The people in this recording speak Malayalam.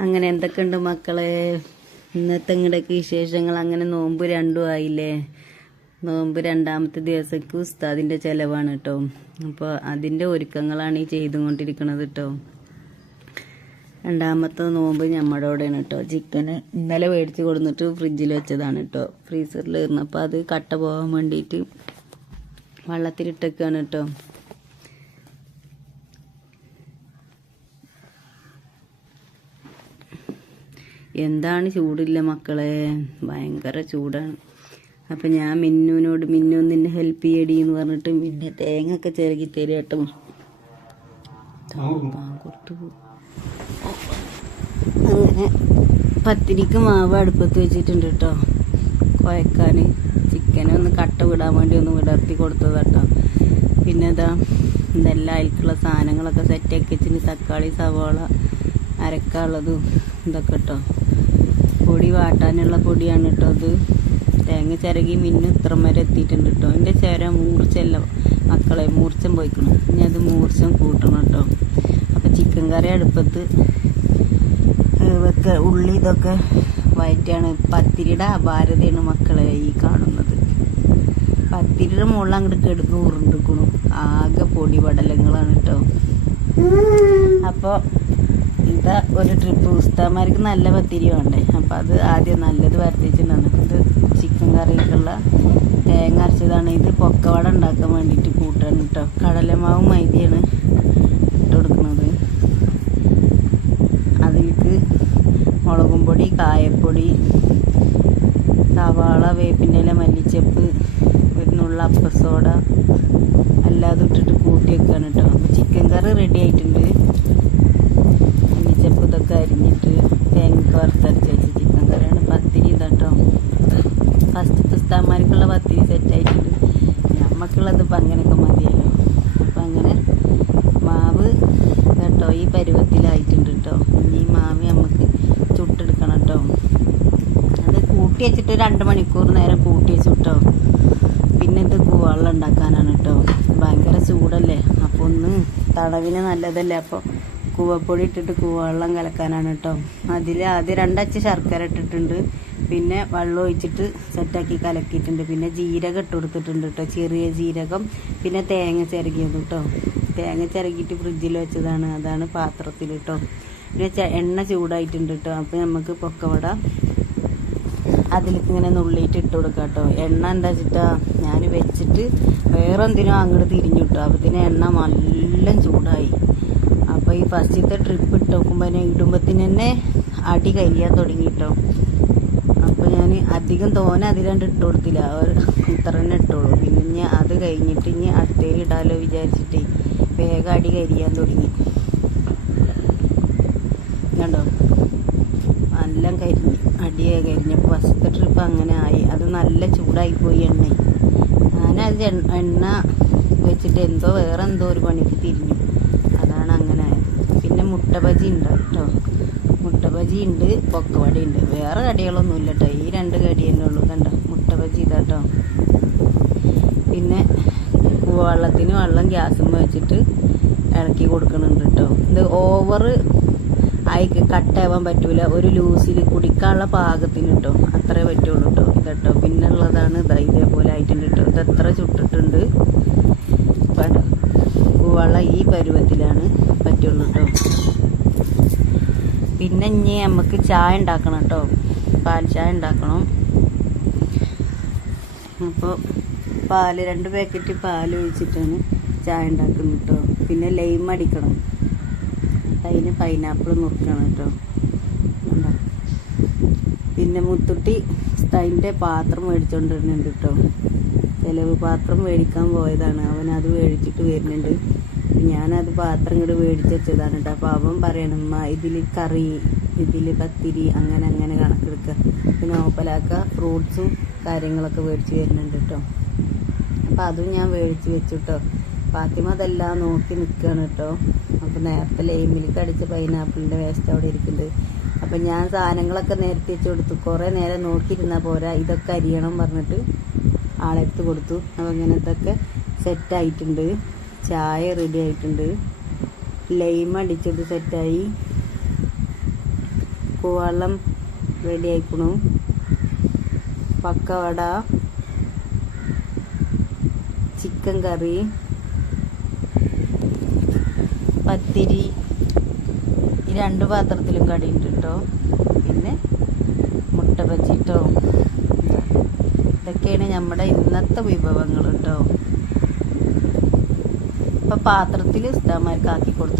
അങ്ങനെ എന്തൊക്കെയുണ്ട് മക്കളെ? ഇന്നത്തെ ഇങ്ങടൊക്കെ വിശേഷങ്ങൾ അങ്ങനെ നോമ്പ് രണ്ടും ആയില്ലേ? നോമ്പ് രണ്ടാമത്തെ ദിവസക്ക് ഉസ്താദിന്റെ ചിലവാണ് കേട്ടോ അപ്പോൾ അതിന്റെ ഒരുക്കങ്ങളാണ് ഈ ചെയ്തുകൊണ്ടിരിക്കുന്നത് കേട്ടോ രണ്ടാമത്തെ നോമ്പ് നമ്മുടെ അവിടെയാണ് കേട്ടോ ചിക്കന് ഇന്നലെ മേടിച്ച് കൊടുത്തിട്ട് ഫ്രിഡ്ജിൽ വെച്ചതാണ് കേട്ടോ ഫ്രീസറിൽ ഇരുന്നപ്പോൾ അത് കട്ട പോകാൻ വേണ്ടിയിട്ട് വെള്ളത്തിലിട്ടൊക്കെയാണ് കേട്ടോ എന്താണ് ചൂടില്ല മക്കളെ? ഭയങ്കര ചൂടാണ്. അപ്പം ഞാൻ മിന്നുവിനോട് മിന്നു നിന്നെ ഹെൽപ്പ് ചെയ്യടി എന്ന് പറഞ്ഞിട്ട് മിന്നെ തേങ്ങ ഒക്കെ ചിരകി തരും കേട്ടോ. കൊടുത്തു അങ്ങനെ പത്തിരിക്ക് മാവ് അടുപ്പത്ത് വെച്ചിട്ടുണ്ട് കേട്ടോ. കുഴക്കാൻ ചിക്കനെ ഒന്ന് കട്ട വിടാൻ വേണ്ടി ഒന്ന് വിടർത്തി കൊടുത്തത് കേട്ടോ. പിന്നെ ഇതാ ഇതെല്ലാം അതിലേക്കുള്ള സാധനങ്ങളൊക്കെ സെറ്റാക്കി വെച്ചിട്ട് തക്കാളി സവാള അരക്കാനുള്ളതും ഇതൊക്കെ കേട്ടോ പൊടി വാട്ടാനുള്ള പൊടിയാണ് കേട്ടോ അത്. തേങ്ങ ചിരകി മിന്നു ഇത്ര വരെ എത്തിയിട്ടുണ്ട് കേട്ടോ എന്റെ ചേര മൂർച്ചയല്ല മക്കളെ മൂർച്ചം പോയിക്കണം. ഇനി അത് മൂർച്ചം കൂട്ടണം കേട്ടോ അപ്പം ചിക്കൻ കറി അടുപ്പത്ത് വെക്ക ഉള്ളി ഇതൊക്കെ വയറ്റാണ് പത്തിരിയുടെ അപാരതയാണ് മക്കളെ ഈ കാണുന്നത്. പത്തിരിയുടെ മുകളിൽ അങ്ങോട്ട് കെടുക്കും ഉരുണ്ടിക്കണു ആകെ പൊടി പടലങ്ങളാണ് കേട്ടോ അപ്പോൾ ഇതാ ഒരു ട്രിപ്പ് ഉസ്താമാർക്ക് നല്ല പത്തിരി വേണ്ടേ? അപ്പം അത് ആദ്യം നല്ലത് വരത്തിച്ചിട്ടാണ് ഇത് ചിക്കൻ കറിക്കുള്ള തേങ്ങ അരച്ചതാണ്. ഇത് പൊക്കവട ഉണ്ടാക്കാൻ വേണ്ടിയിട്ട് കൂട്ടാണ് കേട്ടോ. കടലമാവും മൈദയാണ് ഇട്ട് കൊടുക്കുന്നത്. അതിലേക്ക് മുളകും പൊടി കായപ്പൊടി സവാള വേപ്പിന്റെ ഇല മല്ലിച്ചപ്പ് ഒരു അപ്പസോഡ അല്ലാതെ ഇട്ടിട്ട് കൂട്ടി കേട്ടോ. അപ്പോൾ ചിക്കൻ കറി റെഡി ആയിട്ടുണ്ട്. അരിഞ്ഞിട്ട് തേങ്ങ വറുത്തരച്ച് വെച്ച് ചിക്കൻ കറിയാണ് പത്തിരി ഇതാട്ടോ. ഫസ്റ്റ് പുസ്തകന്മാർക്കുള്ള പത്തിരി സെറ്റായിട്ടുണ്ട് നമുക്കുള്ളത് ഇപ്പം അങ്ങനെയൊക്കെ മതിയല്ലോ. അപ്പം അങ്ങനെ മാവ് കേട്ടോ ഈ പരുവത്തിലായിട്ടുണ്ട് കേട്ടോ ഈ മാവ് നമുക്ക് ചുട്ടെടുക്കണം കേട്ടോ അത് കൂട്ടി വെച്ചിട്ട് രണ്ട് മണിക്കൂർ നേരം കൂട്ടി വെച്ചു കേട്ടോ പിന്നെ ഇത് വെള്ളം ഉണ്ടാക്കാനാണ് കേട്ടോ ഭയങ്കര ചൂടല്ലേ? അപ്പോൾ ഒന്ന് തടവിന് നല്ലതല്ലേ? അപ്പോൾ കൂവപ്പൊടി ഇട്ടിട്ട് കൂവെള്ളം കലക്കാനാണ് കേട്ടോ അതിൽ ആദ്യം രണ്ടച്ച് ശർക്കര ഇട്ടിട്ടുണ്ട്. പിന്നെ വെള്ളം ഒഴിച്ചിട്ട് സെറ്റാക്കി കലക്കിയിട്ടുണ്ട്. പിന്നെ ജീരകം ഇട്ട് കൊടുത്തിട്ടുണ്ട് കേട്ടോ ചെറിയ ജീരകം പിന്നെ തേങ്ങ ചിരകിയത് കേട്ടോ തേങ്ങ ചിരകിയിട്ട് ഫ്രിഡ്ജിൽ വെച്ചതാണ്. അതാണ് പാത്രത്തിൽ കേട്ടോ പിന്നെ എണ്ണ ചൂടായിട്ടുണ്ട് കേട്ടോ അപ്പോൾ നമുക്ക് പൊക്കവട അതിലേക്ക് ഇങ്ങനെ നുള്ളിയിട്ട് ഇട്ട് കൊടുക്കാം കേട്ടോ എണ്ണ എന്താ വെച്ചിട്ടാ ഞാൻ വെച്ചിട്ട് വേറെ എന്തിനോ അങ്ങോട്ട് തിരിഞ്ഞു കിട്ടോ അപ്പത്തിന് എണ്ണ നല്ല ചൂടായി. അപ്പോൾ ഈ ഫസ്റ്റത്തെ ട്രിപ്പ് ഇട്ട് നോക്കുമ്പോൾ തന്നെ ഇടുമ്പത്തിന് തന്നെ അടി കഴിയാൻ തുടങ്ങി കേട്ടോ അപ്പോൾ ഞാൻ അധികം തോനെ അതിലാണ്ട് ഇട്ട് കൊടുത്തില്ല. ഇത്ര തന്നെ ഇട്ടോളൂ പിന്നെ ഞാൻ അത് കഴിഞ്ഞിട്ട് ഇനി അടുത്തേൽ ഇടാലോ വിചാരിച്ചിട്ടേ വേഗം അടി കരിയാൻ തുടങ്ങി. കണ്ടോ? നല്ല കരിഞ്ഞ്. അടിയെ കരിഞ്ഞപ്പോൾ ഫസ്റ്റത്തെ ട്രിപ്പ് അങ്ങനെ ആയി. അത് നല്ല ചൂടായി പോയി എണ്ണ. ഞാനത് എണ്ണ വെച്ചിട്ട് എന്തോ വേറെ എന്തോ ഒരു പണിക്ക് തിരിഞ്ഞു അതാണ് അങ്ങനെ ആയത് പിന്നെ മുട്ട ബജി ഉണ്ട് കേട്ടോ. മുട്ട ബജി ഉണ്ട് പൊക്കവടി ഉണ്ട് വേറെ കടികളൊന്നും ഇല്ല കേട്ടോ ഈ രണ്ട് കടി തന്നെ ഉള്ളൂ. കണ്ടോ? മുട്ട ബജി ഇതാട്ടോ പിന്നെ വെള്ളത്തിന് വെള്ളം ഗ്യാസും വെച്ചിട്ട് ഇളക്കി കൊടുക്കണുണ്ട് കേട്ടോ. ഇത് ഓവർ ആയി കട്ടാവാൻ പറ്റൂല. ഒരു ലൂസിൽ കുടിക്കാനുള്ള പാകത്തിന് കേട്ടോ. അത്രേ പറ്റുള്ളൂ കേട്ടോ. ഇതട്ടോ പിന്നെ ഉള്ളതാണ് ഇതാ ഇതേപോലെ ആയിട്ടുണ്ട് കേട്ടോ. ഇത് എത്ര ചുട്ടിട്ടുണ്ട്. വെള്ളം ഈ പരുവത്തിലാണ് പറ്റുള്ളൂ കേട്ടോ പിന്നെ ഇനി നമുക്ക് ചായ ഉണ്ടാക്കണം കേട്ടോ. പാൽ ചായ ഉണ്ടാക്കണം. അപ്പോൾ പാൽ രണ്ട് പാക്കറ്റ് പാൽ ഒഴിച്ചിട്ടാണ് ചായ ഉണ്ടാക്കുന്നത് കേട്ടോ. പിന്നെ ലൈം അടിക്കണം. അതിന് പൈനാപ്പിൾ നുറുക്കണം കേട്ടോ? പിന്നെ മുത്തുട്ടി അതിന്റെ പാത്രം മേടിച്ചോണ്ട് വരുന്നുണ്ട് കേട്ടോ. ചിലവ് പാത്രം മേടിക്കാൻ പോയതാണ്. അവൻ അത് മേടിച്ചിട്ട് വരുന്നുണ്ട്. ഞാനത് പാത്രം ഇങ്ങോട്ട് മേടിച്ച് വെച്ചതാണ് കേട്ടോ അപ്പോൾ അവൻ പറയണമ്മ ഇതിൽ കറി ഇതിൽ പത്തിരി അങ്ങനെ അങ്ങനെ കണക്കെടുക്കുക പിന്നെ ഓപ്പലാക്ക ഫ്രൂട്ട്സും കാര്യങ്ങളൊക്കെ മേടിച്ച് വരുന്നുണ്ട് കേട്ടോ അപ്പൊ അതും ഞാൻ മേടിച്ച് വെച്ചു കേട്ടോ ഫാത്തിമ അതെല്ലാം നോക്കി നിൽക്കുകയാണ് കേട്ടോ അപ്പൊ നേരത്തെ ലൈമിലേക്ക് അടിച്ച പൈനാപ്പിളിന്റെ വേസ്റ്റ് അവിടെ ഇരിക്കുന്നുണ്ട്. അപ്പം ഞാൻ സാധനങ്ങളൊക്കെ നേരത്തെ വെച്ച് കൊടുത്തു. കുറേ നേരം നോക്കിയിരുന്നാൽ പോരാ. ഇതൊക്കെ അരിയണം പറഞ്ഞിട്ട് ആളെടുത്ത് കൊടുത്തു. അപ്പം ഇങ്ങനത്തൊക്കെ സെറ്റായിട്ടുണ്ട് ചായ റെഡി ആയിട്ടുണ്ട്. ലൈം അടിച്ചത് സെറ്റായി കൂവളം റെഡി ആയിക്കണു. പക്കവട ചിക്കൻ കറി പത്തിരി. ഈ രണ്ട് പാത്രത്തിലും കടിയുണ്ട് കേട്ടോ പിന്നെ മുട്ട ബജി ഇതൊക്കെയാണ് നമ്മുടെ ഇന്നത്തെ വിഭവങ്ങൾ കേട്ടോ ഇപ്പൊ പാത്രത്തിൽ ഉസ്താമാർക്ക് ആക്കി കൊടുത്തു.